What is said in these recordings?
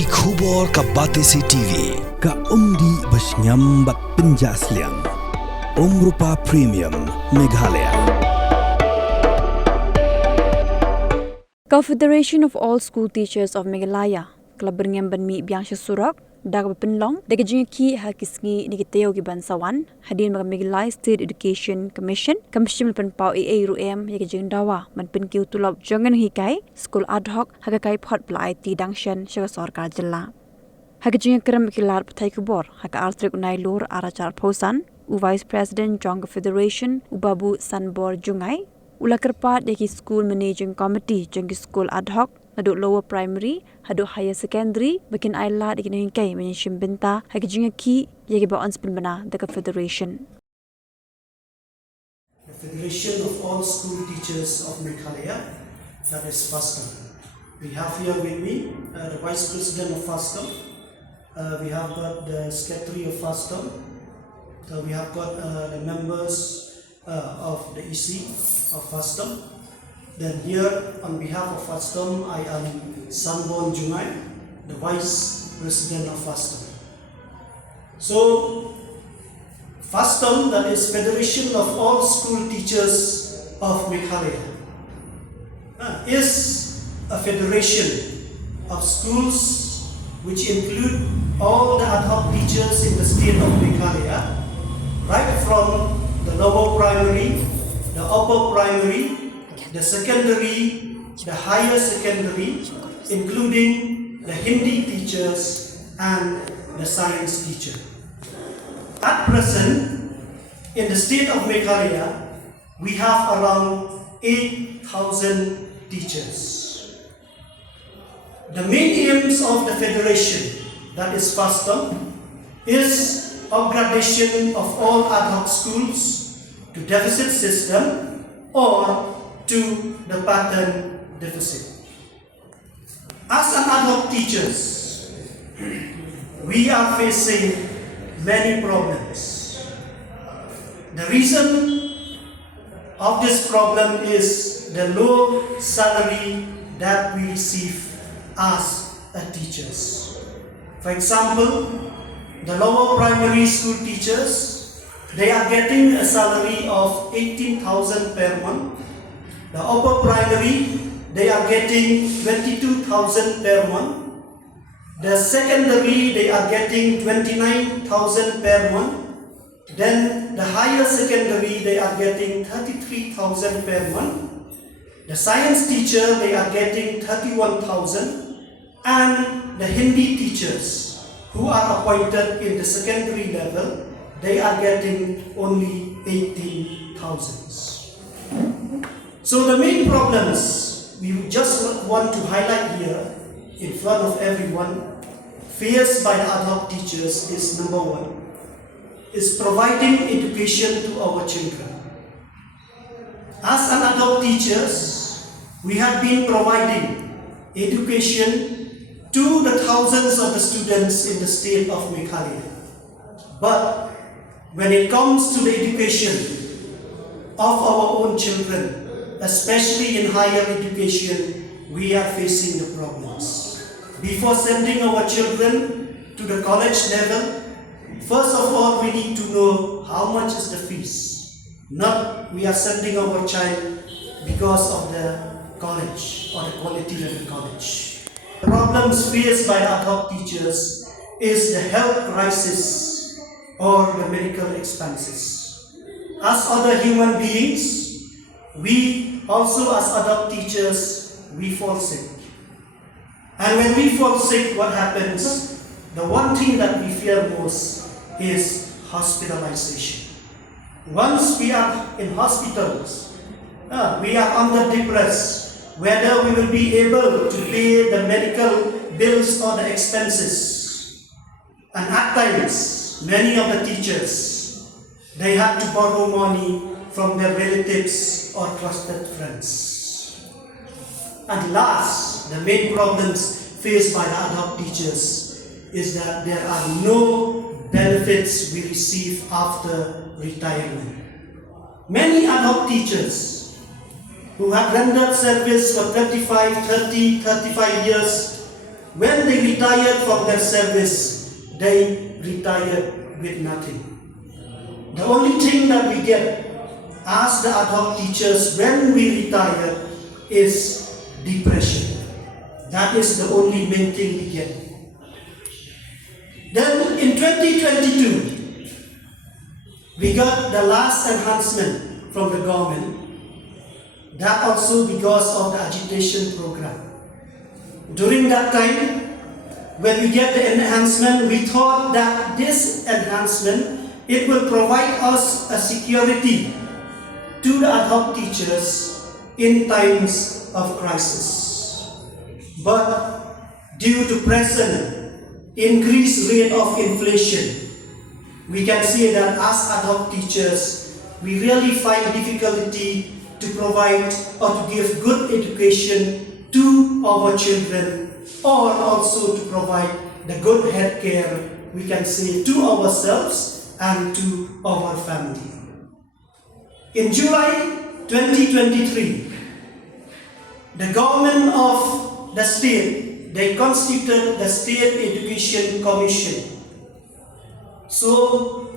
Ki khubor ka Batesi TV ka umdi basnyam bat penjaslian Rupa Premium Meghalaya. Confederation of All School Teachers of Meghalaya Club Byrngem Banmi Biang Surak Dag Penlong Dag Ïakhih Hakisngi Nikiteo Gibansawan Hadin Meghalaya State Education Commission Commission Penpau Ruem Jingdawa Man Pynkiew Tulop Nonghikai School Achoc Kaiphod Plai Ti Dangshan Sarkar Jilla Hagajing Kram Kilar Pynkiew Haka Arstrik Nailur Arachar Posan Vice President Jong Federation Ubabu Sanbor Jungai Ulakarpat Deki School Managing Committee Jong School Achoc Haduk Lower Primary Haduk Higher Secondary Bakin Ayla Deki Nonghikai Menyishim Binta Hagajing Ïakhih Yagiba Onspilmana Deka Federation. The Federation of All School Teachers of Meghalaya, that is Fastom. We have here with me the Vice President of Fastom. We have got the Secretary of Fastom. We have got the members of the EC of Fastom. Then here on behalf of Fastom, I am Sanbon Jungai, the Vice President of Fastom. So, Fastom, that is Federation of All School Teachers of Meghalaya, is a federation of schools which include all the ad hoc teachers in the state of Meghalaya, right from the lower primary, the upper primary, the secondary, the higher secondary, including the Hindi teachers and the science teacher. At present, in the state of Meghalaya, we have around 8,000 teachers. The main aims of the federation, that is Fastom, is upgradation of all ad hoc schools to deficit system or to the pattern deficit. As an ad hoc teachers, we are facing many problems. The reason of this problem is the low salary that we receive as a teachers. For example, the lower primary school teachers, they are getting a salary of 18,000 per month. The upper primary, they are getting 22,000 per month. The secondary, they are getting 29,000 per month. Then the higher secondary, they are getting 33,000 per month. The science teacher, they are getting 31,000. And the Hindi teachers, who are appointed in the secondary level, they are getting only 18,000. So the main problems we just want to highlight here in front of everyone faced by the ad hoc teachers is number one, is providing education to our children. As an ad hoc teachers, we have been providing education to the thousands of the students in the state of Meghalaya. But when it comes to the education of our own children, especially in higher education, we are facing the problems. Before sending our children to the college level, first of all, we need to know how much is the fees. Not we are sending our child because of the college or the quality of the college. The problems faced by ad hoc teachers is the health crisis or the medical expenses. As other human beings, we also as ad hoc teachers, we fall sick. And when we fall sick, what happens? The one thing that we fear most is hospitalization. Once we are in hospitals, we are under depressed, whether we will be able to pay the medical bills or the expenses. And at times, many of the teachers, they have to borrow money from their relatives or trusted friends. And last, the main problems faced by the ad hoc teachers is that there are no benefits we receive after retirement. Many ad hoc teachers who have rendered service for 35 years when they retired from their service, they retired with nothing. The only thing that we get as the ad hoc teachers when we retire is depression. That is the only main thing we get. Then in 2022, we got the last enhancement from the government. That also because of the agitation program. During that time, when we get the enhancement, we thought that this enhancement, it will provide us a security to the ad hoc teachers in times of crisis. But due to present increased rate of inflation, we can say that as ad hoc teachers, we really find difficulty to provide or to give good education to our children, or also to provide the good health care, we can say, to ourselves and to our family. In July 2023, the government of the state, they constituted the State Education Commission. So,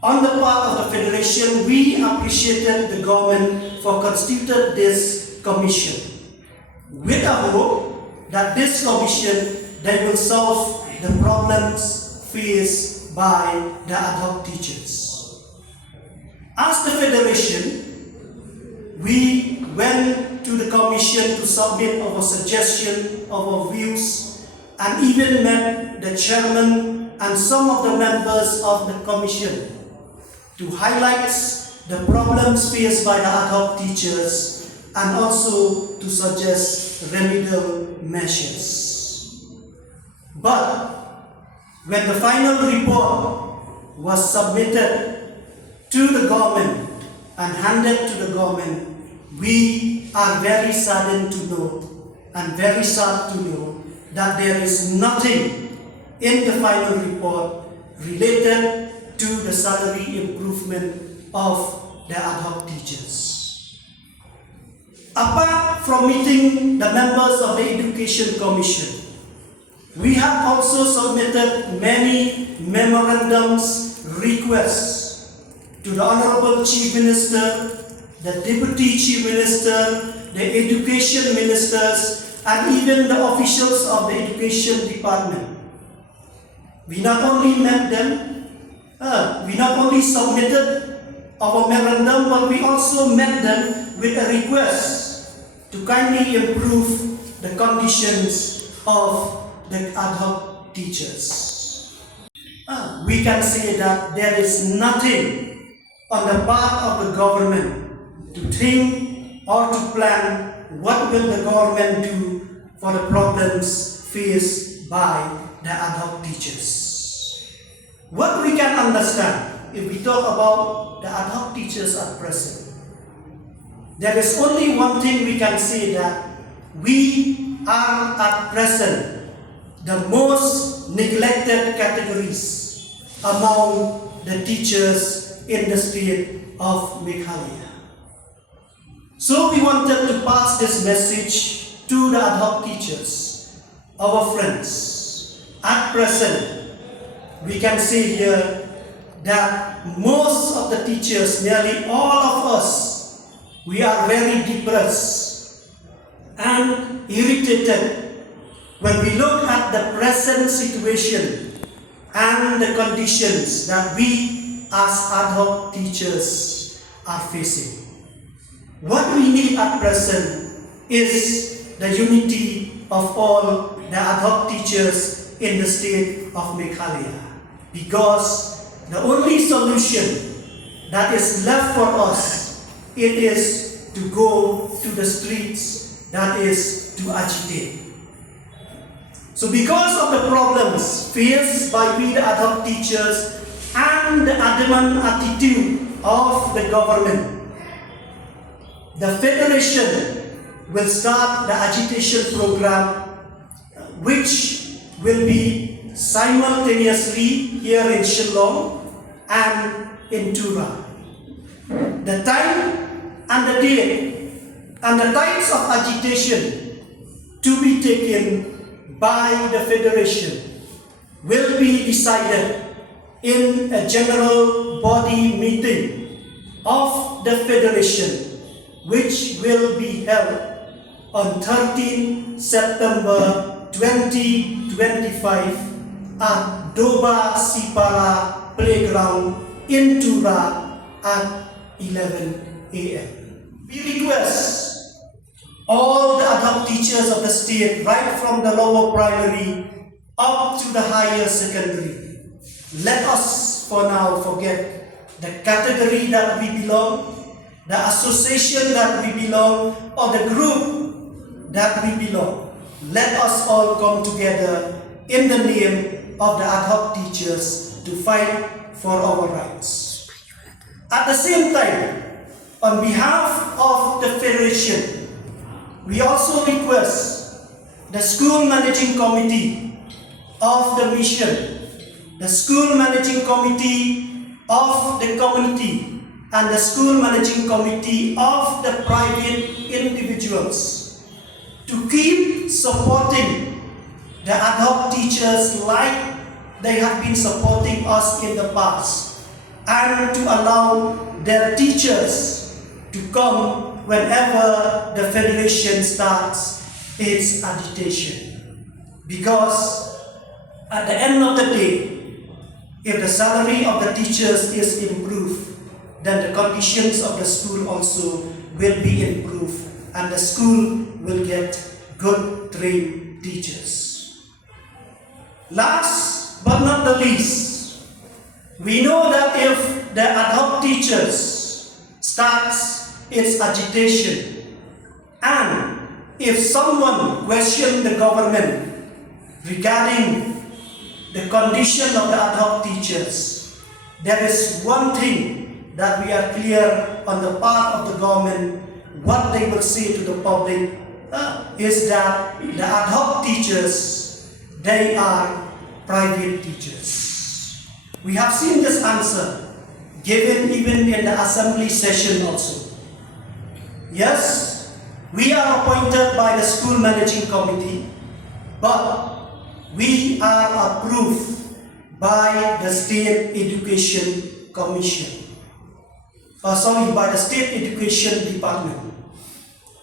on the part of the Federation, we appreciated the government for constituting this commission, with a hope that this commission, they will solve the problems faced by the ad hoc teachers. As the Federation, we went to the commission to submit our suggestion, our views, and even met the chairman and some of the members of the commission to highlight the problems faced by the ad hoc teachers and also to suggest remedial measures. But when the final report was submitted to the government and handed to the government, we are very saddened to know and very sad to know that there is nothing in the final report related to the salary improvement of the ad hoc teachers. Apart from meeting the members of the Education Commission, we have also submitted many memorandums, requests to the Honorable Chief Minister, the Deputy Chief Minister, the Education Ministers, and even the officials of the Education Department. We not only met them, we not only submitted our memorandum, but we also met them with a request to kindly improve the conditions of the ad hoc teachers. We can say that there is nothing on the part of the government to think or to plan what will the government do for the problems faced by the ad hoc teachers. What we can understand if we talk about the ad hoc teachers at present, there is only one thing we can say, that we are at present the most neglected categories among the teachers in the state of Meghalaya. So we wanted to pass this message to the ad hoc teachers, our friends. At present, we can say here that most of the teachers, nearly all of us, we are very depressed and irritated when we look at the present situation and the conditions that we as ad hoc teachers are facing. What we need at present is the unity of all the ad hoc teachers in the state of Meghalaya. Because the only solution that is left for us, it is to go to the streets, that is to agitate. So because of the problems faced by we the ad hoc teachers and the adamant attitude of the government, the Federation will start the agitation program, which will be simultaneously here in Shillong and in Tura. The time and the date and the types of agitation to be taken by the Federation will be decided in a general body meeting of the Federation, which will be held on 13 September 2025 at Doba Sipara Playground in Tura at 11 a.m. We request all the ad hoc teachers of the state, right from the lower primary up to the higher secondary, let us for now forget the category that we belong, the association that we belong, or the group that we belong. Let us all come together in the name of the ad hoc teachers to fight for our rights. At the same time, on behalf of the Federation, we also request the School Managing Committee of the Mission, the School Managing Committee of the community, and the School Managing Committee of the private individuals to keep supporting the ad hoc teachers like they have been supporting us in the past, and to allow their teachers to come whenever the Federation starts its agitation. Because at the end of the day, if the salary of the teachers is improved, then the conditions of the school also will be improved, and the school will get good trained teachers. Last but not the least, we know that if the ad hoc teachers starts its agitation, and if someone questions the government regarding the condition of the ad hoc teachers, there is one thing that we are clear on the part of the government, what they will say to the public is that the ad hoc teachers, they are private teachers. We have seen this answer given even in the assembly session also. Yes, we are appointed by the School Managing Committee, but we are approved by the State Education Commission. By the State Education Department.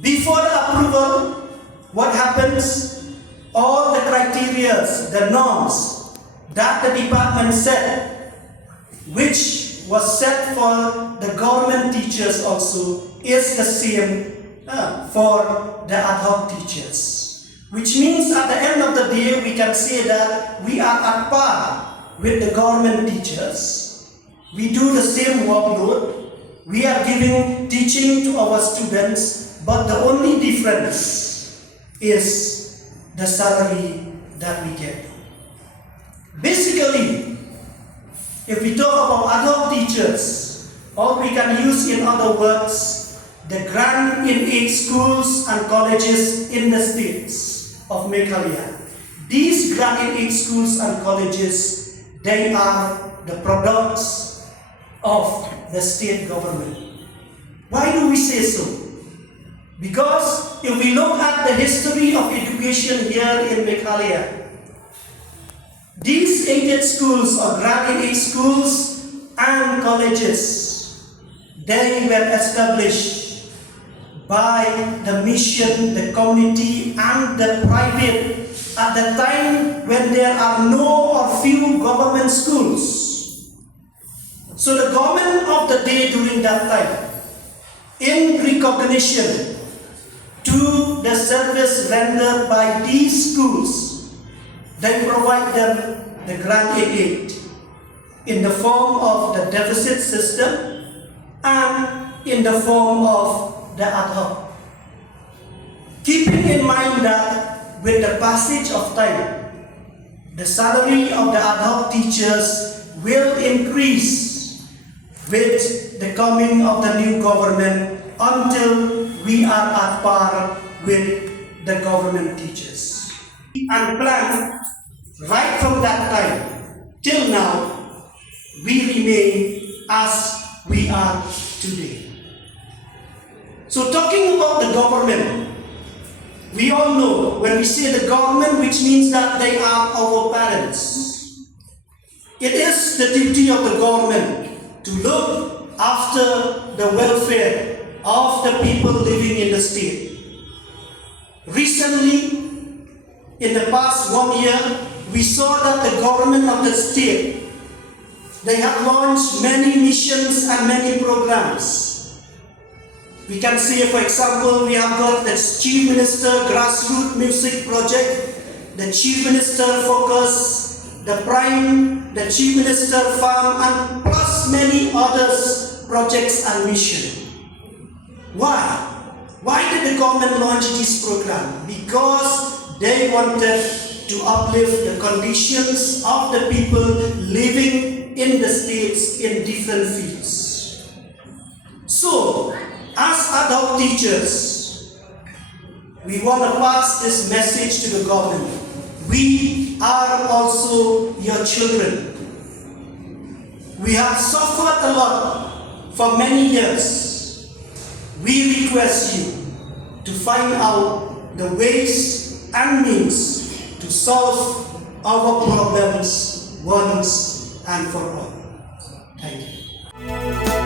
Before the approval, what happens? All the criteria, the norms that the department set, which was set for the government teachers also, is the same for the ad hoc teachers. Which means at the end of the day, we can say that we are at par with the government teachers. We do the same workload. We are giving teaching to our students, but the only difference is the salary that we get. Basically, if we talk about ad hoc teachers, or we can use in other words, the grant in 8 schools and colleges in the states of Meghalaya. These grant in 8 schools and colleges, they are the products of the state government. Why do we say so? Because if we look at the history of education here in Meghalaya, these aided schools or grant-aided schools and colleges, they were established by the mission, the community, and the private at the time when there are no or few government schools. So the government of the day during that time, in recognition to the service rendered by these schools, they provide them the grant aid in the form of the deficit system and in the form of the ad hoc. Keeping in mind that with the passage of time, the salary of the ad hoc teachers will increase with the coming of the new government until we are at par with the government teachers. And plan right from that time till now, we remain as we are today. So talking about the government, We all know when we say the government, which means that they are our parents. It is the duty of the government to look after the welfare of the people living in the state. Recently, in the past 1 year, we saw that the government of the state, they have launched many missions and many programs. We can say, for example, we have got the Chief Minister Grassroots Music Project, the Chief Minister Focus, the Chief Minister Farm, and plus many others projects and missions. Why? Why did the government launch this program? Because they wanted to uplift the conditions of the people living in the states in different fields. So, as adult teachers, we want to pass this message to the government. We are also your children. We have suffered a lot for many years. We request you to find out the ways and means to solve our problems once and for all. Thank you.